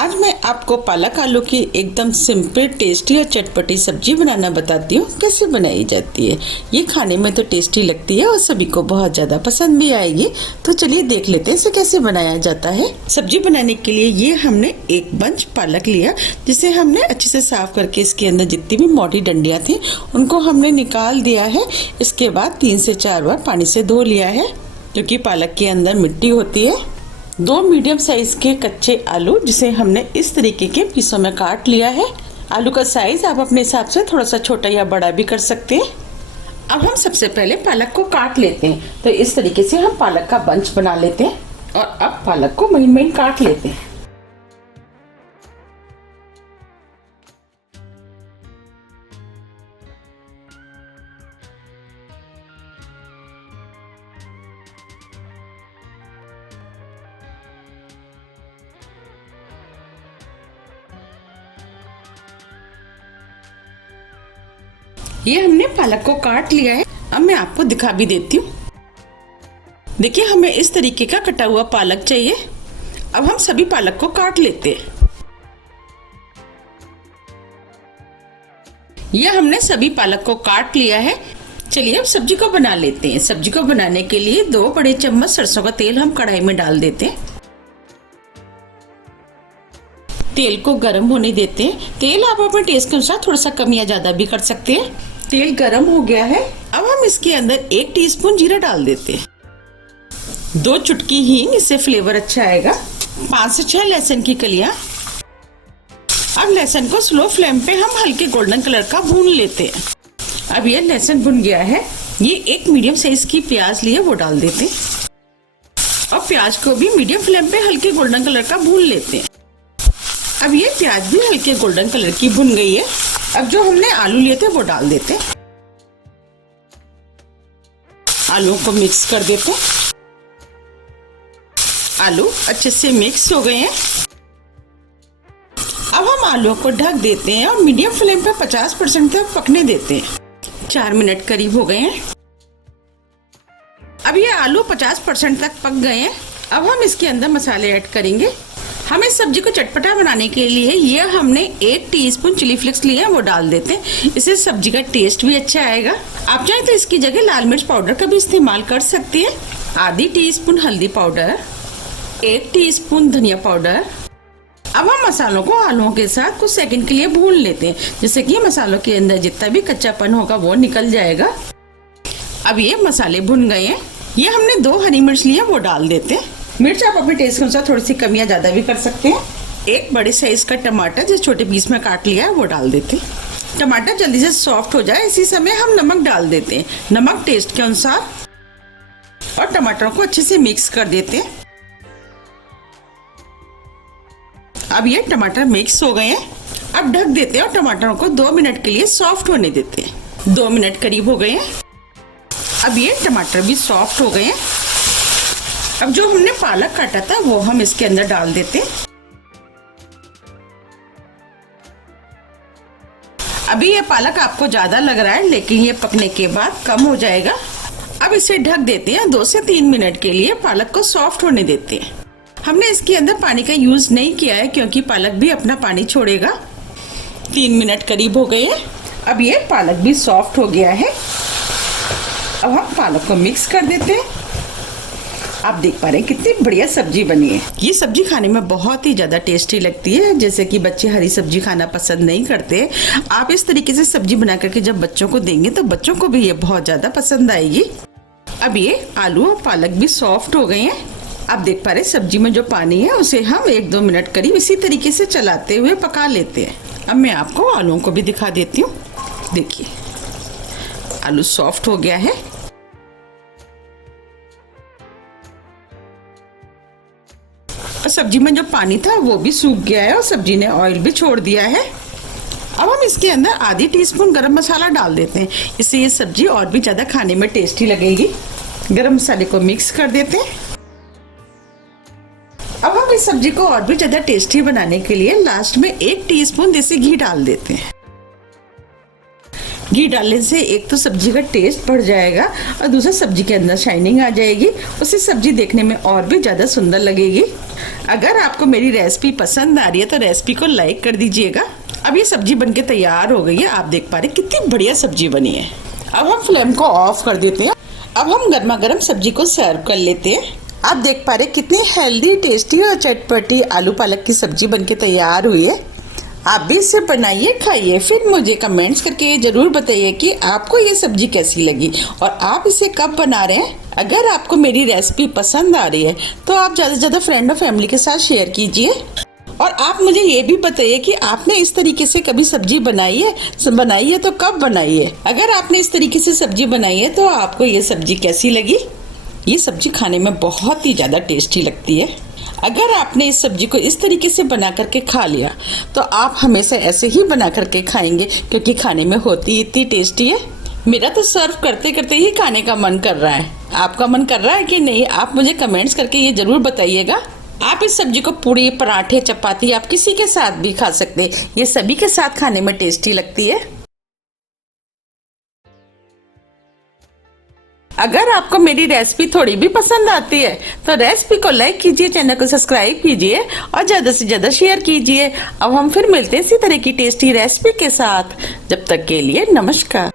आज मैं आपको पालक आलू की एकदम सिंपल टेस्टी और चटपटी सब्जी बनाना बताती हूँ कैसे बनाई जाती है। ये खाने में तो टेस्टी लगती है और सभी को बहुत ज़्यादा पसंद भी आएगी। तो चलिए देख लेते हैं इसे कैसे बनाया जाता है। सब्जी बनाने के लिए ये हमने एक बंच पालक लिया, जिसे हमने अच्छे से साफ करके इसके अंदर जितनी भी मोटी डंडियाँ थी उनको हमने निकाल दिया है। इसके बाद 3 से 4 बार पानी से धो लिया है, क्योंकि पालक के अंदर मिट्टी होती है। 2 मीडियम साइज के कच्चे आलू, जिसे हमने इस तरीके के पीसों में काट लिया है। आलू का साइज आप अपने हिसाब से थोड़ा सा छोटा या बड़ा भी कर सकते हैं। अब हम सबसे पहले पालक को काट लेते हैं। तो इस तरीके से हम पालक का बंच बना लेते हैं और अब पालक को महीन महीन काट लेते हैं। ये हमने पालक को काट लिया है। अब मैं आपको दिखा भी देती हूँ। देखिए, हमें इस तरीके का कटा हुआ पालक चाहिए। अब हम सभी पालक को काट लेते हैं। यह हमने सभी पालक को काट लिया है। चलिए अब सब्जी को बना लेते हैं। सब्जी को बनाने के लिए 2 बड़े चम्मच सरसों का तेल हम कढ़ाई में डाल देते हैं। तेल को गर्म होने देते हैं। तेल आप अपने टेस्ट के अनुसार थोड़ा सा कम या ज्यादा भी कर सकते हैं। तेल गर्म हो गया है। अब हम इसके अंदर 1 टीस्पून जीरा डाल देते हैं। 2 चुटकी हींग, इससे फ्लेवर अच्छा आएगा। 5 से 6 लहसुन की कलियां। अब लहसुन को स्लो फ्लेम पे हम हल्के गोल्डन कलर का भून लेते हैं। अब ये लहसुन भुन गया है। ये 1 मीडियम साइज की प्याज ली है, वो डाल देते हैं और प्याज को भी मीडियम फ्लेम पे हल्के गोल्डन कलर का भून लेते हैं। अब ये प्याज भी हल्के गोल्डन कलर की भुन गई है। अब जो हमने आलू लिए थे वो डाल देते हैं। आलू को मिक्स कर देते हैं। आलू अच्छे से मिक्स हो गए हैं। अब हम आलू को ढक देते हैं और मीडियम फ्लेम पे 50% तक पकने देते हैं। 4 मिनट करीब हो गए हैं। अब ये आलू 50% तक पक गए हैं। अब हम इसके अंदर मसाले ऐड करेंगे। हम इस सब्जी को चटपटा बनाने के लिए ये हमने 1 टीस्पून चिली फ्लेक्स लिए हैं, वो डाल देते हैं। इससे सब्जी का टेस्ट भी अच्छा आएगा। आप चाहें तो इसकी जगह लाल मिर्च पाउडर का भी इस्तेमाल कर सकते हैं। आधी टीस्पून हल्दी पाउडर, 1 टीस्पून धनिया पाउडर। अब हम मसालों को आलूओं के साथ कुछ सेकंड के लिए भून लेते हैं, जिससे कि मसालों के अंदर जितना भी कच्चापन होगा वो निकल जाएगा। अब ये मसाले भुन गए हैं। ये हमने 2 हरी मिर्च लिए, वो डाल देते हैं। मिर्च आप अपने टेस्ट के अनुसार थोड़ी सी कम या ज्यादा भी कर सकते हैं। 1 बड़े साइज का टमाटर, जो छोटे पीस में काट लिया है, वो डाल देते हैं। टमाटर जल्दी से सॉफ्ट हो जाए, इसी समय हम नमक डाल देते हैं। नमक टेस्ट के अनुसार। और टमाटरों को अच्छे से मिक्स कर देते हैं। अब ये टमाटर मिक्स हो गए हैं। अब ढक देते हैं और टमाटरों को 2 मिनट के लिए सॉफ्ट होने देते हैं। 2 मिनट करीब हो गए हैं। अब ये टमाटर भी सॉफ्ट हो गए हैं। अब जो हमने पालक काटा था वो हम इसके अंदर डाल देते हैं। अभी ये पालक आपको ज्यादा लग रहा है, लेकिन ये पकने के बाद कम हो जाएगा। अब इसे ढक देते हैं। 2 से 3 मिनट के लिए पालक को सॉफ्ट होने देते हैं। हमने इसके अंदर पानी का यूज नहीं किया है, क्योंकि पालक भी अपना पानी छोड़ेगा। 3 मिनट करीब हो गए हैं। अब ये पालक भी सॉफ्ट हो गया है। अब हम पालक को मिक्स कर देते हैं। आप देख पा रहे हैं कितनी बढ़िया सब्जी बनी है। ये सब्जी खाने में बहुत ही ज्यादा टेस्टी लगती है। जैसे कि बच्चे हरी सब्जी खाना पसंद नहीं करते, आप इस तरीके से सब्जी बना करके जब बच्चों को देंगे तो बच्चों को भी ये बहुत ज्यादा पसंद आएगी। अब ये आलू और पालक भी सॉफ्ट हो गए हैं। आप देख पा रहे हैं सब्जी में जो पानी है उसे हम 1-2 मिनट करीब इसी तरीके से चलाते हुए पका लेते हैं। अब मैं आपको आलूओं को भी दिखा देती हूँ। देखिए, आलू सॉफ्ट हो गया है। सब्जी में जो पानी था वो भी सूख गया है और सब्जी ने ऑयल भी छोड़ दिया है। अब हम इसके अंदर आधी टीस्पून गरम मसाला डाल देते हैं। इससे ये सब्जी और भी ज्यादा खाने में टेस्टी लगेगी। गरम मसाले को मिक्स कर देते हैं। अब हम इस सब्जी को और भी ज्यादा टेस्टी बनाने के लिए लास्ट में 1 टीस्पून देसी घी डाल देते हैं। घी डालने से एक तो सब्जी का टेस्ट बढ़ जाएगा और दूसरा सब्जी के अंदर शाइनिंग आ जाएगी, उससे सब्जी देखने में और भी ज़्यादा सुंदर लगेगी। अगर आपको मेरी रेसिपी पसंद आ रही है तो रेसिपी को लाइक कर दीजिएगा। अब ये सब्जी बनके तैयार हो गई है, आप देख पा रहे कितनी बढ़िया सब्जी बनी है। अब हम फ्लेम को ऑफ कर देते हैं। अब हम गर्मा गर्म सब्जी को सर्व कर लेते हैं। आप देख पा रहे कितनी हेल्दी, टेस्टी और चटपटी आलू पालक की सब्जी बनके तैयार हुई है। आप भी इसे बनाइए, खाइए, फिर मुझे कमेंट्स करके ये जरूर बताइए कि आपको ये सब्जी कैसी लगी और आप इसे कब बना रहे हैं। अगर आपको मेरी रेसिपी पसंद आ रही है तो आप ज़्यादा से ज़्यादा फ्रेंड और फैमिली के साथ शेयर कीजिए। और आप मुझे ये भी बताइए कि आपने इस तरीके से कभी सब्जी बनाई है तो कब बनाई है। अगर आपने इस तरीके से सब्जी बनाई है तो आपको ये सब्जी कैसी लगी। ये सब्जी खाने में बहुत ही ज़्यादा टेस्टी लगती है। अगर आपने इस सब्जी को इस तरीके से बना करके खा लिया तो आप हमेशा ऐसे ही बना करके खाएंगे, क्योंकि खाने में होती इतनी टेस्टी है। मेरा तो सर्व करते करते ही खाने का मन कर रहा है। आपका मन कर रहा है कि नहीं, आप मुझे कमेंट्स करके ये जरूर बताइएगा। आप इस सब्जी को पूरी, पराठे, चपाती, आप किसी के साथ भी खा सकते हैं। ये सभी के साथ खाने में टेस्टी लगती है। अगर आपको मेरी रेसिपी थोड़ी भी पसंद आती है तो रेसिपी को लाइक कीजिए, चैनल को सब्सक्राइब कीजिए और ज़्यादा से ज़्यादा शेयर कीजिए। अब हम फिर मिलते हैं इसी तरह की टेस्टी रेसिपी के साथ। जब तक के लिए नमस्कार।